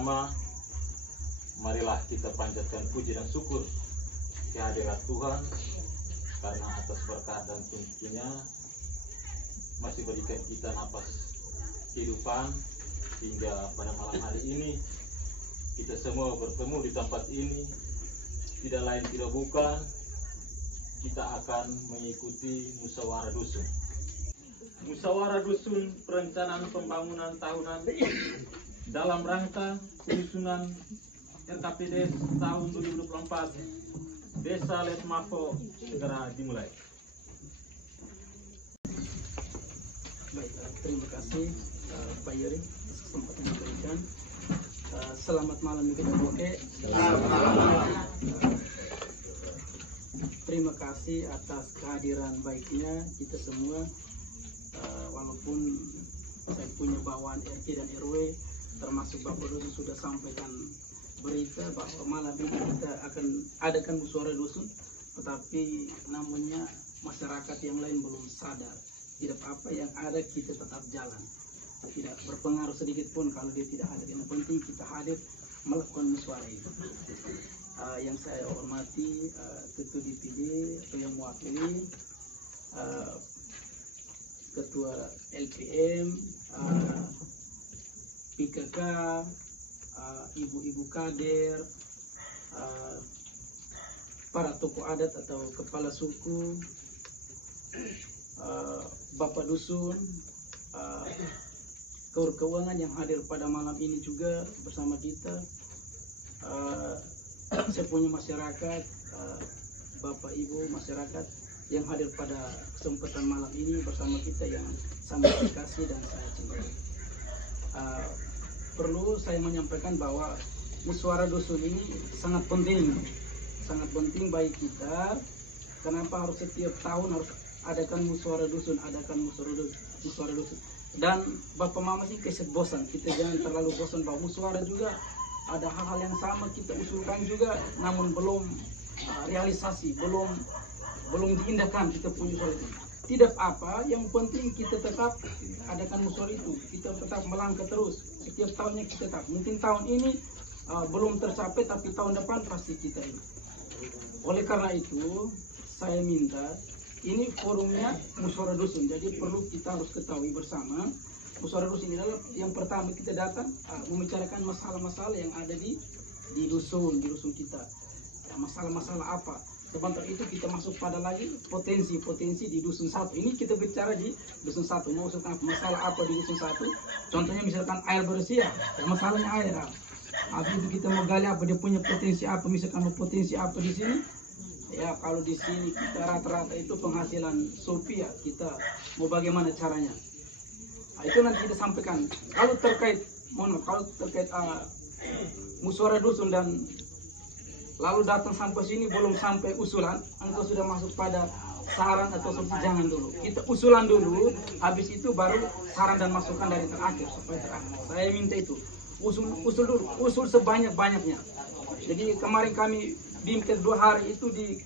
Pertama-tama, marilah kita panjatkan puji dan syukur kehadirat Tuhan karena atas berkat dan tuntunnya masih berikan kita napas kehidupan hingga pada malam hari ini kita semua bertemu di tempat ini. Tidak lain tidak bukan kita akan mengikuti musyawarah dusun. Musyawarah dusun perencanaan pembangunan tahunan dalam rangka penyusunan RKPD tahun 2024 Desa Letmafo segera dimulai. Baik, terima kasih Pak Yuri atas kesempatan yang diberikan. Selamat malam kita Boke. Selamat malam. Terima kasih atas kehadiran baiknya kita semua. Walaupun saya punya bawaan RT dan RW, termasuk Bapak Dusun sudah sampaikan berita bahwa malam ini kita akan adakan musyawarah dusun, tetapi namunnya masyarakat yang lain belum sadar. Tidak apa yang ada, kita tetap jalan. Tidak berpengaruh sedikit pun kalau dia tidak hadir. Yang penting kita hadir melakukan musyawarah itu. Yang saya hormati Ketua DPD atau yang mewakili, Ketua LPM, PKK, ibu-ibu kader, para tokoh adat atau kepala suku, Bapak Dusun, keuangan yang hadir pada malam ini juga bersama kita, saya punya masyarakat, Bapak Ibu masyarakat yang hadir pada kesempatan malam ini bersama kita yang sangat dikasih dan saya cintai. Perlu saya menyampaikan bahwa musyawarah dusun ini sangat penting bagi kita. Kenapa harus setiap tahun harus adakan musyawarah dusun, musyawarah dusun. Dan Bapak Mama sih keset bosan, kita jangan terlalu bosan bahwa musyawarah juga ada hal-hal yang sama kita usulkan juga, namun belum realisasi, belum diindahkan kita punya soal itu. Tidak apa, yang penting kita tetap adakan musyawarah itu, kita tetap melangkah terus. Setiap tahunnya kita tetap, mungkin tahun ini belum tercapai, tapi tahun depan pasti kita ini. Oleh karena itu, saya minta, ini forumnya musyawarah dusun, jadi perlu kita harus ketahui bersama. Musyawarah dusun ini adalah yang pertama kita datang membicarakan masalah-masalah yang ada di dusun kita. Ya, masalah-masalah apa? Sebentar itu kita masuk pada lagi potensi di dusun satu. Ini kita bicara di dusun satu. Mau usulkan masalah apa di dusun satu? Contohnya misalkan air bersih ya masalahnya air. Habis itu kita mau gali apa dia punya potensi apa? Misalkan mau potensi apa di sini? Ya kalau di sini kita rata-rata itu penghasilan sulfi ya, kita mau bagaimana caranya? Nah, itu nanti kita sampaikan. Kalau terkait musyawarah dusun dan lalu datang sampai sini belum sampai usulan, engkau sudah masuk pada saran atau solusi, jangan dulu. Kita usulan dulu, habis itu baru saran dan masukan dari terakhir supaya terakhir. Saya minta itu usul dulu, usul sebanyak-banyaknya. Jadi kemarin kami bimbing 2 hari itu di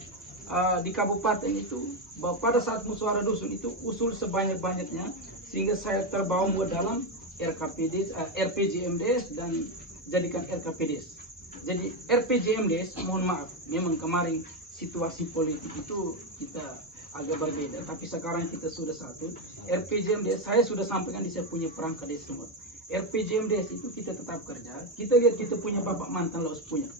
kabupaten itu, bahwa pada saat musyawarah dusun itu usul sebanyak-banyaknya, sehingga saya terbawa dalam RPJMDS dan jadikan RKPDS. Jadi RPJMDS, mohon maaf, memang kemarin situasi politik itu kita agak berbeda, tapi sekarang kita sudah satu. RPJMDS saya sudah sampaikan di saya punya perangkat desa semua. RPJMDS itu kita tetap kerja. Kita lihat kita punya Bapak mantan Laos punya.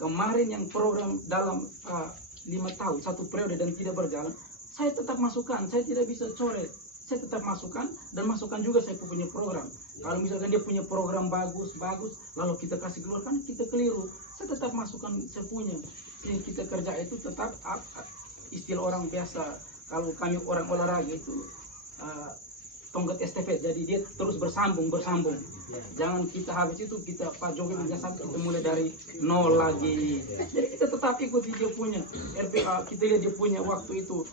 Kemarin yang program dalam 5 tahun, 1 periode dan tidak berjalan, saya tetap masukkan, saya tidak bisa coret. Saya tetap masukkan dan masukkan juga saya punya program. Kalau misalkan dia punya program bagus, lalu kita kasih keluar kan kita keliru. Saya tetap masukkan saya punya. Yang kita kerja itu tetap istilah orang biasa. Kalau kami orang olahraga itu tonggak estafet, jadi dia terus bersambung. Jangan kita habis itu kita Pak Jokowi sampai kita mulai dari nol lagi. Jadi kita tetap ikuti dia punya RPA, kita lihat dia punya waktu itu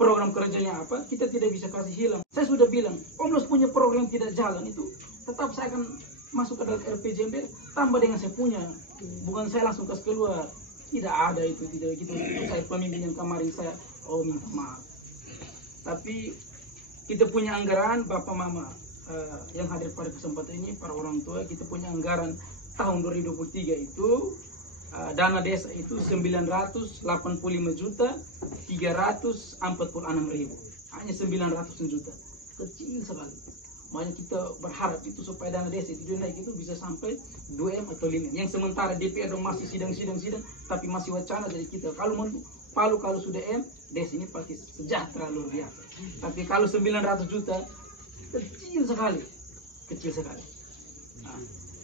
program kerjanya apa, kita tidak bisa kasih hilang. Saya sudah bilang, Omlos punya program tidak jalan itu, tetap saya akan masuk ke dalam RPJMD, tambah dengan saya punya. Bukan saya langsung kasih keluar. Tidak ada itu, tidak gitu. Itu saya pemimpin yang kemarin saya, minta maaf. Tapi kita punya anggaran, Bapak Mama yang hadir pada kesempatan ini, para orang tua, kita punya anggaran tahun 2023 itu dana desa itu 985.346.000, hanya 900 juta, kecil sekali. Makanya kita berharap itu supaya dana desa itu naik itu bisa sampai 2M atau 5M. Yang sementara DPR dong masih sidang, tapi masih wacana dari kita. Kalau sudah M, desa ini pasti sejahtera luar biasa. Tapi kalau 900 juta, kecil sekali. Nah,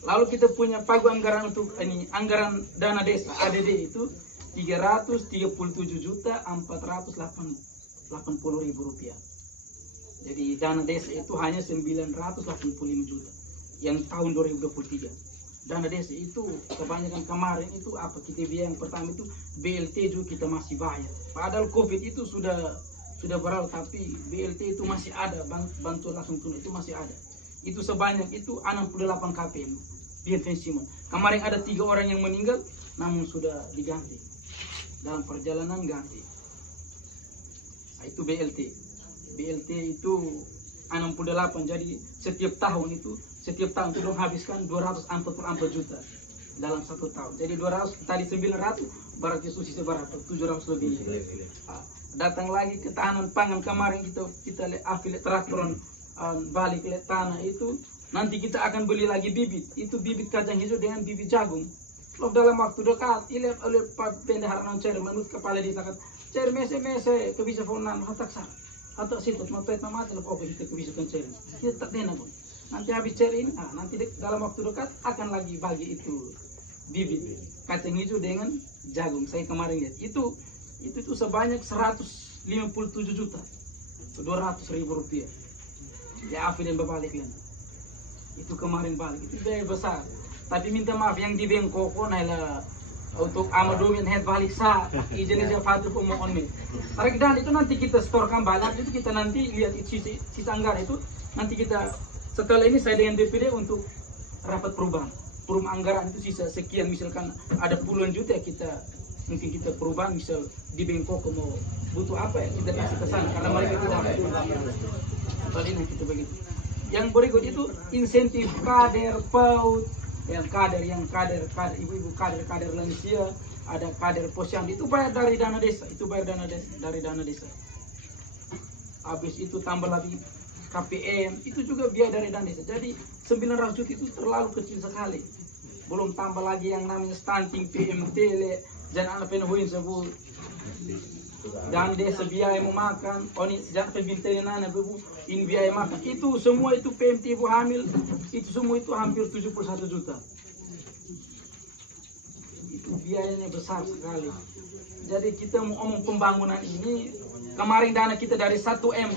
lalu kita punya pagu anggaran untuk ini anggaran dana desa ADD itu 337.480.000 rupiah. Jadi dana desa itu hanya 985 juta yang tahun 2023. Dana desa itu kebanyakan kemarin itu apa kita biaya yang pertama itu BLT juga kita masih bayar. Padahal COVID itu sudah berlalu, tapi BLT itu masih ada, bantuan langsung tunai itu masih ada. Itu sebanyak itu 68 KPM. Pensiun. Kemarin ada 3 orang yang meninggal, namun sudah diganti dalam perjalanan ganti. Nah, itu BLT itu 68. Jadi setiap tahun itu dong habiskan 244 juta dalam 1 tahun. Jadi 200 tadi 900 berarti sisa berapa? 700 lebih. Datang lagi ketahanan pangan kemarin kita affiliate traktoran balik ke tanah itu. Nanti kita akan beli lagi bibit. Itu bibit kacang hijau dengan bibit jagung. Loh dalam waktu dekat, oleh pendahara cer menurut kepala desa kan, cer mese kebisa fonan hataksa. Atau situ mapet nama telah oke kita kebisa cer. Kita tak dena pun. Nanti habis cer ini, nanti dalam waktu dekat akan lagi bagi itu bibit kacang hijau dengan jagung. Saya kemarin lihat. Itu sebanyak 157 juta. 200.000 rupiah. Ya afi dan berbalik kan. Itu kemarin balik, itu biaya besar. Tapi minta maaf yang di Bengkoko lah untuk amadomin head balik sa izin aja fatur on me. Tarik dan itu nanti kita storekan balik, itu kita nanti lihat sisa anggaran itu nanti kita setelah ini saya dengan DPD untuk rapat perubahan anggaran itu sisa sekian, misalkan ada puluhan juta mungkin kita perubahan, misal di Bengkoko mau butuh apa ya kita kasih ke sana karena mereka tidak ada. Setelah ini kita begitu. Yang berikut itu insentif kader PAUD, yang kader ibu-ibu kader lansia, ada kader posyandu itu bayar dari dana desa, dari dana desa. Habis itu tambah lagi KPM itu juga biaya dari dana desa. Jadi 900 juta itu terlalu kecil sekali. Belum tambah lagi yang namanya stunting, PMT, dan anak penuhin sebut. Dan desa biaya memakan, jangan pembintain anak ibu, ini biaya makan, itu semua itu PMT ibu hamil, itu semua itu hampir 71 juta. Itu biayanya besar sekali. Jadi kita mau ngomong pembangunan ini, kemarin dana kita dari 1M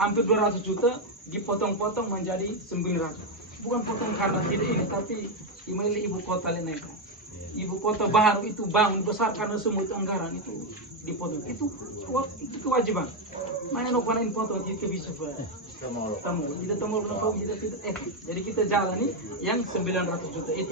hampir 200 juta dipotong-potong menjadi 900. Bukan potong karena tidak ini, tapi email ibu kota lain. Ibu kota baru itu bangun besar karena semua itu anggaran itu dipotong. Itu kewajiban. Mana nak panain potong itu bisa tamu. Kita tamu kita. Jadi kita jalani yang 900 juta itu.